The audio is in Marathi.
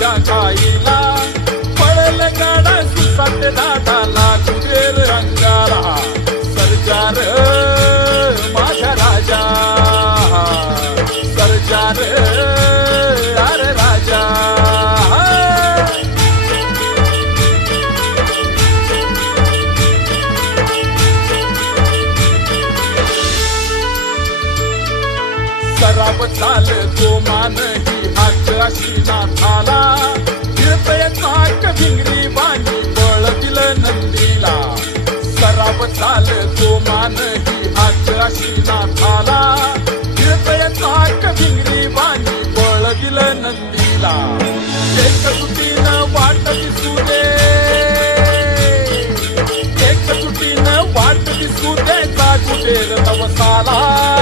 राजा गाईला पळल गाडा सुसाट दादाला कुबेर रंगाला. सरजार माझा राजा. सरजार अरे राजा. सराब चाल तो मान काशीला झाला हिरतळ्यात नाट भिंगरी बांधी बळ दिलं नंदीला. सराव चाल तो मान ही आकाशीला झाला हिरतळ्यात नाट भिंगरी बांधी बळ दिलं नंदीला. एक सुटीनं वाट दिसू दे. एक सुटीनं वाट दिसू दे. जागू दे